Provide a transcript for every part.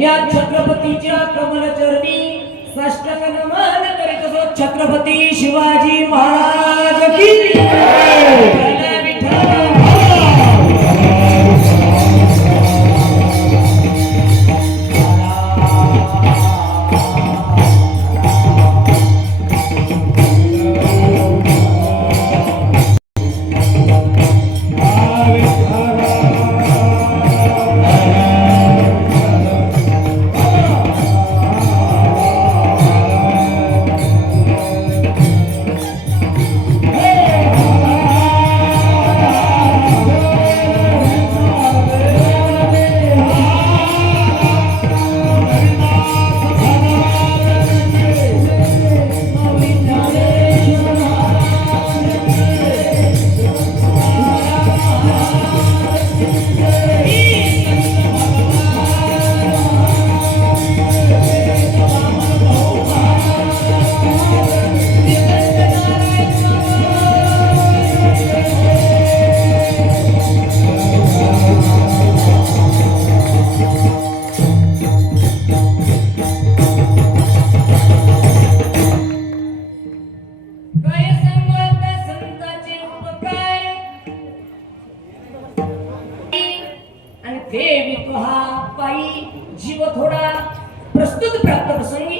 या छत्रपतीच्या कमल चरणी साष्टांग नमन करीत असो छत्रपती शिवाजी महाराज की जय विठ्ठल। Hey! देवी तुहा पायी जीव थोडा प्रस्तुत प्राप्त प्रसंगी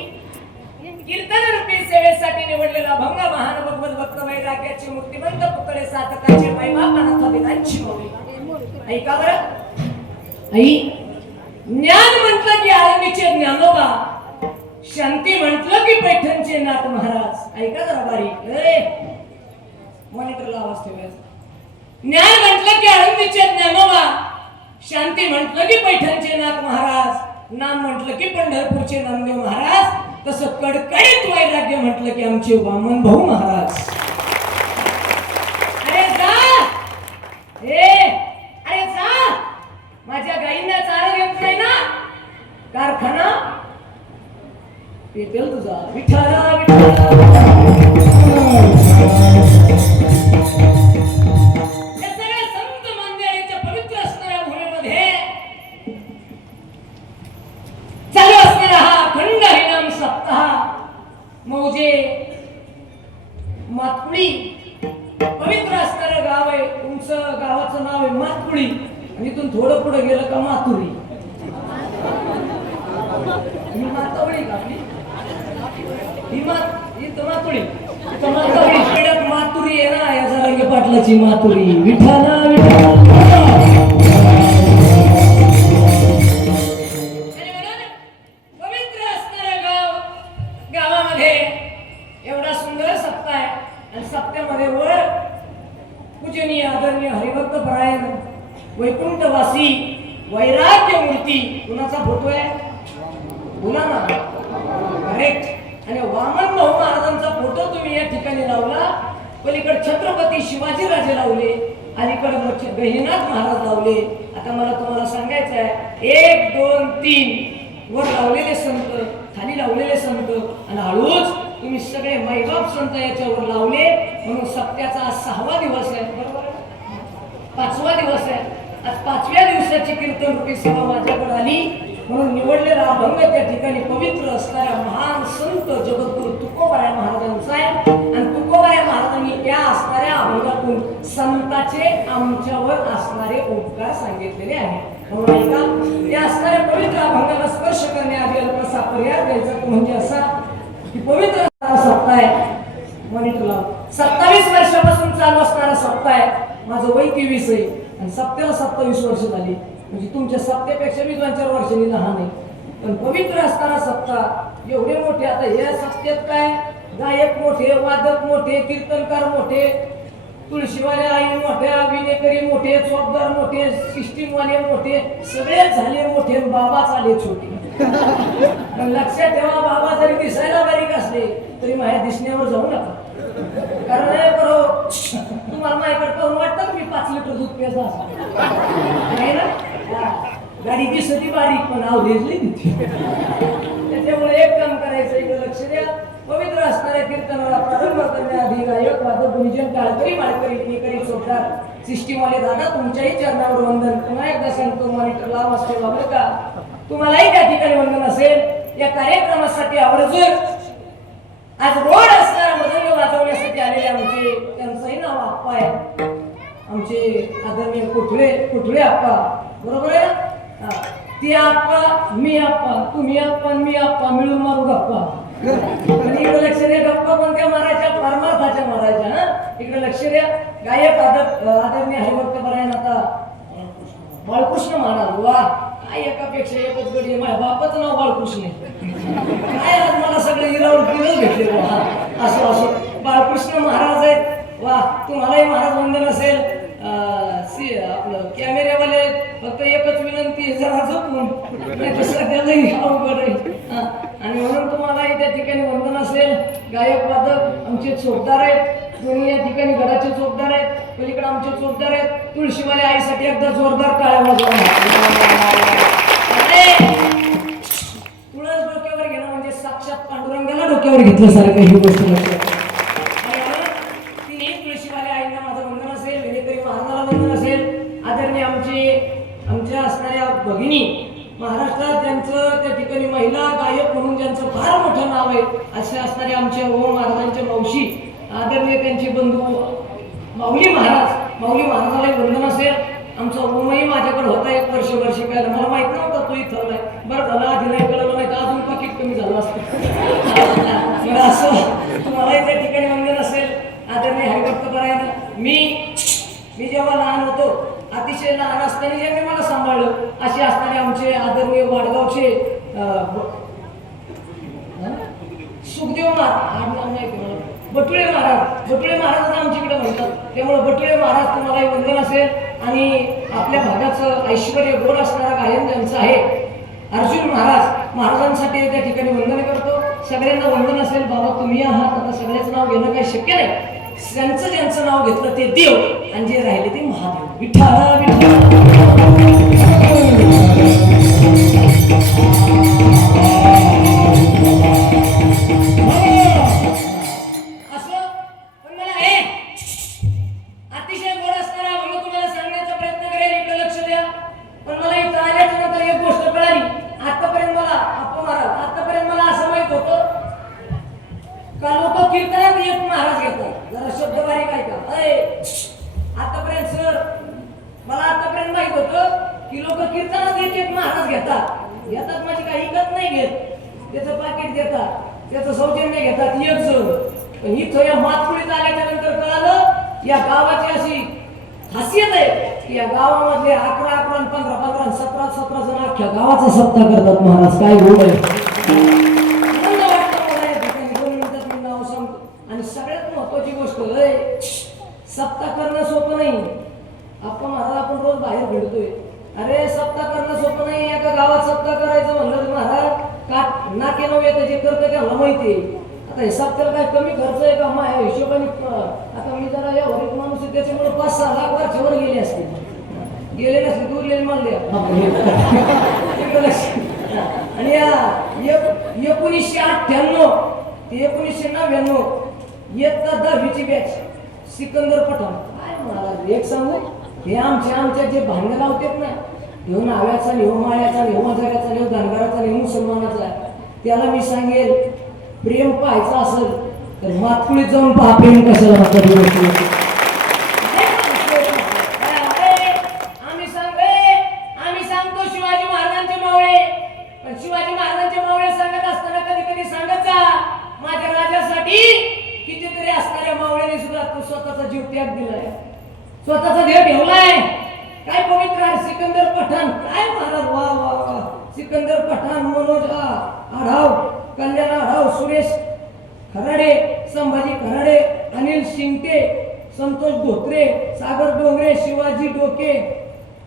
कीर्तन रूपी सेवेसाठी निवडलेला अभंग महान भगवत भक्त वैराग्याचे मूर्तिमंत पुतळे साधकाचे मैबाप अनाथ वेदांची माऊली ऐका बरं आई ज्ञान म्हटलं की आळंदीचे ज्ञानोबा शांती म्हटलं की पैठणचे नाथ महाराज ऐका जरा बारीक मॉनिटरला आवाज ठेवायचा ज्ञान म्हटलं की आळंदीचे ज्ञानोबा शांती म्हटलं की पैठणचे नाथ महाराज नाम म्हटलं की पंढरपूरचे नामदेव महाराज तसं कडकडीत वैराग्य म्हटलं की आमचे वामन भाऊ महाराज अरे जा अरे जा माझ्या गाईंना चारा येत नाही ना कारखाना पेटेल तुझा विठाला मौजे मातपुळी पवित्र असणारं गाव आहे तुमचं गावाचं नाव आहे मातपुळी आणि इथून थोडं पुढे गेलं का मातुरी ही मातवळी का आपली ही मातुळी मातुरी आहे ना या जरांगे पाटलाची मातुरी विठाला एवढा सुंदर सप्ताह आहे आणि सप्त्यामध्ये वर पूजनीय आदरणीय हरिभक्त परायण वैकुंठवासी वैराग्य मूर्ती कुणाचा फोटो आहे बोला ना करेक्ट आणि वामन भाऊ महाराजांचा फोटो तुम्ही या ठिकाणी लावला पलीकडे छत्रपती शिवाजी राजे लावले अलीकडे गहिनीनाथ महाराज लावले आता मला तुम्हाला सांगायचं आहे 1 2 3 वर लावलेले संत खाली लावलेले संत आणि हळूच तुम्ही सगळे मैबाप संत याच्यावर लावले म्हणून सप्त्याचा आज 6वा दिवस आहे बरोबर 5वा दिवस आहे आज 5व्या दिवसाची कीर्तन रूपी सेवा माझ्याकडे आली म्हणून निवडलेला अभंग त्या ठिकाणी पवित्र असणाऱ्या महान संत जगद्गुरु तुकोबाराय महाराजांचा आहे आणि तुकोबाराय महाराजांनी त्या असणाऱ्या अभंगातून संताचे आमच्यावर असणारे उपकार सांगितलेले आहेत म्हणून ऐका त्या असणाऱ्या पवित्र अभंगाला स्पर्श करण्याआधी अल्पसा पर्याय द्यायचा तो म्हणजे असा की पवित्र सप्ताह आहे मॉनिटरला 27 वर्षापासून चालू असणारा सप्ताह आहे माझं वय 23 आहे आणि सप्त्याला 27 वर्ष झाली म्हणजे तुमच्या सप्त्यापेक्षा मी 2-4 वर्षांनी लहान आहे पण पवित्र असणारा सप्ताह एवढे मोठे आता या सप्त्यात काय गायक मोठे वादक मोठे कीर्तनकार मोठे तुळशीवाले आई मोठ्या विनेकरी मोठे चौकदार मोठे सिस्टीमवाले मोठे सगळेच झाले मोठे बाबाच आले छोटे पण लक्षात ठेवा बाबा जरी दिसायला बारीक असले तरी माझ्या दिसण्यावर जाऊ नका कारण तुम्हाला माझ्याकडे पाहून वाटतं मी 5 लिटर दूध प्यायचं असं नाही ना गाडी दिसती बारीक पण आवडेल त्याच्यामुळे एक काम करायचं इकडे लक्ष द्या पवित्र असणाऱ्या कीर्तनाला प्रारंभ करण्याआधी गायक वादक गुरुजन टाळकरी माळकरी विनेकरी चोपदार सिस्टीमवाले दादा तुमच्याही चरणावर वंदन पुन्हा एकदा सांगतो मॉनिटरला आवाज ठेवा बरं का तुम्हालाही त्या ठिकाणी वंदन असेल या कार्यक्रमासाठी आवर्जून आज रोड असणारा मदंग वाजवण्यासाठी आलेले आमचे त्यांचंही नाव आप्पा आहे आमचे आदरणीय कुठळे आप्पा बरोबर आहे ते आप्पा मी आप्पा तुम्ही आप्पा मी आप्पा मिळून मारू गप्पा इकडे लक्ष द्या गप्पा कोणत्या मारायच्या परमार्थाच्या मारायच्या हा इकडे लक्ष द्या गायक आदरणीय हरिभक्त परायण आता बाळकृष्ण महाराज वा काय एकापेक्षा एकच गडी माझ्या बापाचं नाव बाळकृष्ण काय आज मला सगळे हिरावर किरच भेटले असं असं बाळकृष्ण महाराज आहेत वा तुम्हालाही महाराज वंदन असेल आपलं कॅमेऱ्यावाले फक्त एकच विनंती जरा झोपून सगळ्यालाही अवघड आहे आणि म्हणून तुम्हालाही त्या ठिकाणी वंदन असेल गायक वादक आमचे चोपदार आहेत दोन्ही या ठिकाणी गडाचे चोपदार आहेत पलीकडे आमचे चोपदार आहेत तुळशीवाले आईसाठी एकदा जोरदार टाळ्या वाजवा तुळस डोक्यावर घेणं म्हणजे साक्षात पांडुरंगाला डोक्यावर घेतल्यासारखं ही गोष्ट लक्षात तुळशीवाले आईंना माझं वंदन असेल विनेकरी महाराजाला वंदन असेल आदरणीय आमच्या असणाऱ्या भगिनी महाराष्ट्रात ज्यांचं त्या ठिकाणी महिला गायक म्हणून ज्यांचं फार मोठं नाव आहे असे असणारे आमचे ओम महाराजांच्या मावशी आदरणीय त्यांचे बंधू माऊली महाराजाला वंदन असेल आमचा ओमही माझ्याकडे होता 1 वर्ष वर्षभर शिकायला मला माहित नव्हतं तू इथं नाही. बरं झालं आधी नाही कळलं, नाही तर अजून पाकिट कमी झालं असतं. बरं असं तुम्हालाही त्या ठिकाणी वंदन असेल आदरणीय हरिभक्त परायण. मी जेव्हा लहान होतो, अतिशय लहान असताना ज्यांनी मला सांभाळलं असे असणारे आमचे आदरणीय वाडगावचे सुखदेव महाराज, बटुळे महाराज आमच्याकडे म्हणतात. त्यामुळे बटुळे महाराज तुम्हाला वंदन असेल. आणि आपल्या भागाचं ऐश्वर्य गोड असणारा गायन ज्यांचं आहे अर्जुन महाराजांसाठी त्या ठिकाणी वंदन करतो. सगळ्यांना वंदन असेल. बाबा तुम्ही आहात, आता सगळ्याचं नाव घेणं काही शक्य नाही. ज्यांचं नाव घेतलं ते देव आणि जे राहिले ते महादेव. विठ्ठल कीर्तनात एक महाराज घेतात. जरा शब्दवारी काय का आतापर्यंत सर मला आतापर्यंत माहित होतं की लोक कीर्तनात एक महाराज घेतात म्हणजे काही इकत नाही घेत. त्याचं पाकिट देतात, त्याचं सौजन्य घेतात एक जण. पण इथं या मातपुडीत आल्याच्या नंतर कळालं या गावाची अशी खासियत आहे की या गावामधले 11 15 17 जण अख्ख्या गावाचा सप्ताह करतात. महाराज काय गोड आहे. आणि सगळ्यात महत्वाची गोष्ट सप्ताह करणं सोपं नाही. आपण रोज बाहेर भेटतोय. अरे सप्ताह करणं सोपं नाही. एका गावात सप्ताह करायचं म्हणलं महाराज का नाके नव्हे येतं जे करतं त्याला माहिती आहे. आता हे सप्ताहाला काय कमी खर्च आहे का माझ्या हिशोबाने. आता मी जरा या वरील माणूस आहे त्याच्यामुळे 5-6 लाख वर्षावर गेले असते. गेले नसते दूरले म्हणले. आणि या 1998 ते 1999 इयत्ता 10वीची बॅच सिकंदर पठाण. काय महाराज एक सांगू, हे आमच्या जे भांडण लावतात ना, ह्यो नाव्याचा नाही, ह्यो माळ्याचा नाही, ह्यो मजाऱ्याचा नाही, ह्यो धनगराचा नाही, मुसलमानाचा, त्याला मी सांगेल प्रेम पाहायचं असेल तर मातकुळीत जाऊन पहा प्रेम कशाला म्हणतात. आम्ही सांगतो शिवाजी महाराजांचे मावळे. पण शिवाजी महाराजांचे मावळे सांगत असताना कधी कधी सांगत जा माझ्या राजासाठी कितीतरी असणाऱ्या मावळ्याने सुद्धा तो स्वतःचा जीव त्याग दिलाय, स्वतःचा देह ठेवलाय. काय पवित्र आहे सिकंदर पठाण. काय महाराज वा वा वा. सिकंदर पठाण, मनोज आढाव, कल्याण आढाव, सुरेश खराडे, संभाजी खराडे, अनिल शिंगटे, संतोष धोत्रे, सागर डोंगरे, शिवाजी डोके,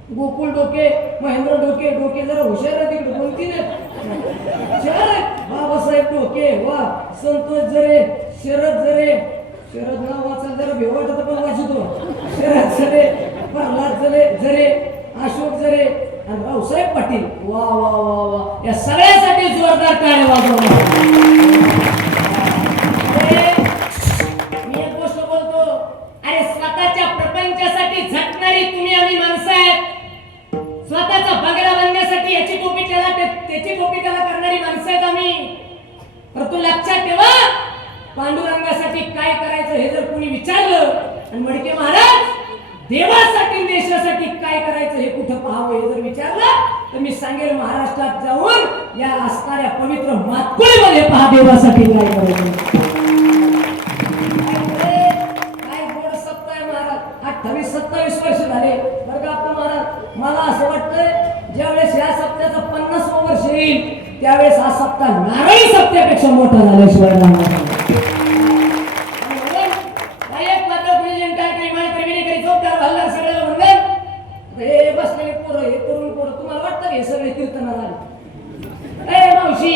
गोकुळ डोके, महेंद्र डोके. डोके जरा हुशार आहे तिकडे 2-3 बाबासाहेब डोके वा, संतोष जरे, शरद जरे. शरद नाव वाचा जरा भेव वाटत पण वाचतो. शरद जरे, प्रल्हाद जरे, अशोक जरे आणि रावसाहेब पाटील. वा वा वा वा. या सगळ्यासाठी जोरदार टाळ्या वाजवा. मी एक गोष्ट बोलतो. अरे स्वतःच्या प्रपंचासाठी झटणारी तुम्ही आम्ही माणसं आहेत. स्वतःचा बगडा बांधण्यासाठी याची टोपी त्याला त्याची टोपी त्याला करणारी माणसं आहेत आम्ही. परंतु लक्षात ठेवा पांडुरंगासाठी काय करायचं हे जर कोणी विचारलं आणि मडके महाराज देवासाठी देशासाठी काय करायचं हे कुठं पाहावं हे जर विचारलं तर मी सांगेल महाराष्ट्रात जाऊन या असणाऱ्या पवित्र मातकुळीमध्ये पहा देवासाठी काय करायचं. काय गोड सप्ताह आहे महाराज. 28-27 वर्ष झाले बरं का आपलं महाराज. मला असं वाटतं ज्यावेळेस या सप्त्याचं 50वं वर्ष येईल त्यावेळेस हा सप्ताह नारळी सप्त्यापेक्षा मोठा झाल्याशिवाय राहणार. बसलेले पोरं हे तरुण पोरं तुम्हाला वाटतं हे सगळे कीर्तनाला आले. मावशी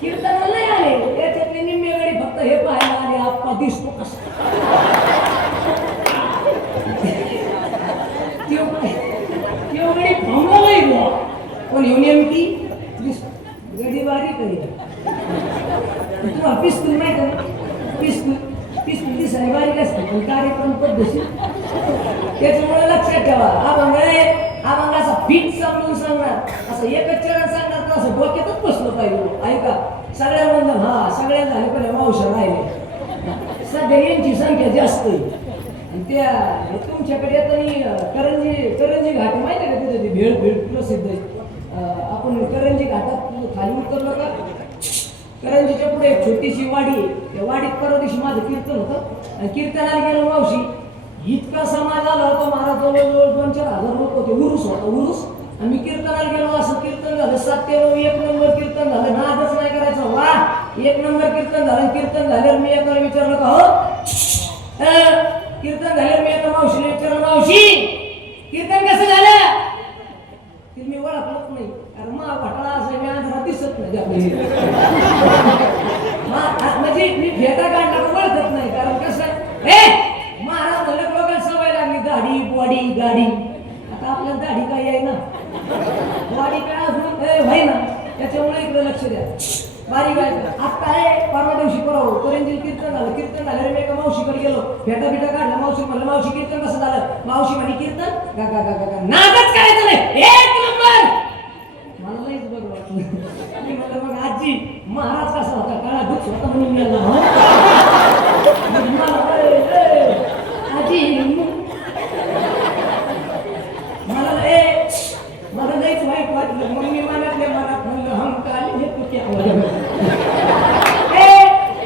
कीर्तनाला नाही आले. याच्यातले निम्मे गडी फक्त हे पाहायला आले आप्पा दिसतो कसा. गडी थांबला नाही बुवा पण येऊन नेमकी गडी बारी करी. तुम्हाला पिस्तूल नाही का. पिस्तूल दिसायला बारीक असते पण कार्यक्रम पद्धतशीर. त्याच्यामुळे लक्षात ठेवा अभंग असा फिट समजून सांगणार असं एकच चरण सांगणार तर असं डोक्यातच बसलं पाहिजे. ऐका सगळ्या म्हणलं सगळ्या झाले पण मावशा राहिले. सध्या यांची संख्या जास्त आहे आणि त्या तुमच्याकडे येताना करंजी घाट माहिती का तिथे भेळ भेळ प्रसिद्ध आहे. आपण करंजी घाटात खाली उतरलो का करंजीच्या पुढे एक छोटीशी वाडी आहे. त्या वाडीत परवा दिवशी माझं कीर्तन होतं आणि कीर्तनाला गेलो मावशी इतका समाज आला होता महाराज जवळजवळ 2-4 हजार लोक होते. उरुस होता उरुस आणि मी कीर्तनाला गेलो असं कीर्तन झालं 7 ते 9 1 नंबर कीर्तन झालं नादच नाही करायचं वा 1 नंबर कीर्तन झालं. कीर्तन झाल्यावर मी एकाला विचारलं का हो कीर्तन झाल्यावर मी एका मावशीला विचारलं मावशी कीर्तन कसं झालं ते मी ओळखलंच नाही कारण मा घोटाळा असं मी अंधारात दिसत नाही म्हणजे मी फेटा काढला ओळखत नाही कारण कसं हे महाराज म्हणलं लोकांना सवय लागली दाढी बॉडी गाडी आता आपल्याला दाढी काही आहे ना बॉडी काय अजून व्हाय ना त्याच्यामुळे इकडे लक्ष द्या बारीक आहे आता आहे परवा दिवशी पराव करंजी कीर्तन झालं. कीर्तन झाल्यावर मी एका मावशीकडे गेलो फेटा बिटा काढला मावशी म्हणलं मावशी कीर्तन कसं झालं मावशी म्हणे कीर्तन गा गा गा गा नादच करायचं नाही 1 नंबर मला लईच बरं वाटलं. मी म्हणलं मग आजी महाराज कसा होता काळा दुःख होता म्हणून मिळाला आजी मला लईच वाईट वाटलं. मग मी मनातल्या मनात म्हणलं हम काली हे तू क्या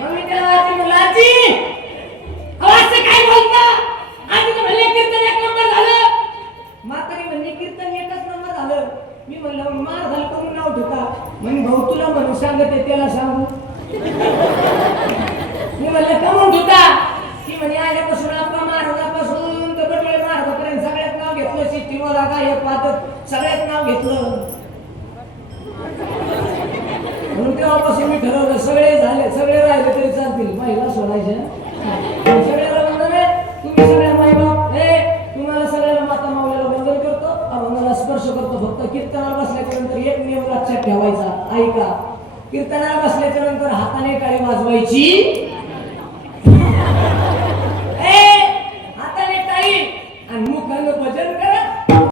मम्मी त्याला आजी म्हणलं आजी असं काय बोलता आजी म्हणले कीर्तन 1 नंबर झालं. म्हातारी म्हणली कीर्तन 1च नंबर झालं. मी म्हणलं मार झालं करून नाव ठेवता म्हणे भाऊ तुला म्हणून सांगते त्याला सांगू मी म्हणलं कमून ठेवता ती म्हणे आल्यापासून आपला महाराजापासून तर बटळे महाराजापर्यंत सगळ्यात नाव घेतलं सिस्टीमला काय पाहत सगळ्यात नाव घेतलं म्हणून तेव्हापासून मी ठरवलं सगळे झाले सगळे राहिले तरी चालतील महिला सोडायच्या सगळ्याला बंधन आहे तुम्ही सगळ्या माईबाप हे तुम्हाला सगळ्याला माता माऊलीला बंधन करतो अभंगाला स्पर्श करतो. फक्त कीर्तनाला बसल्याच्या नंतर एक नियम लक्षात ठेवायचा ऐका कीर्तनाला बसल्याच्या नंतर हाताने टाळी वाजवायची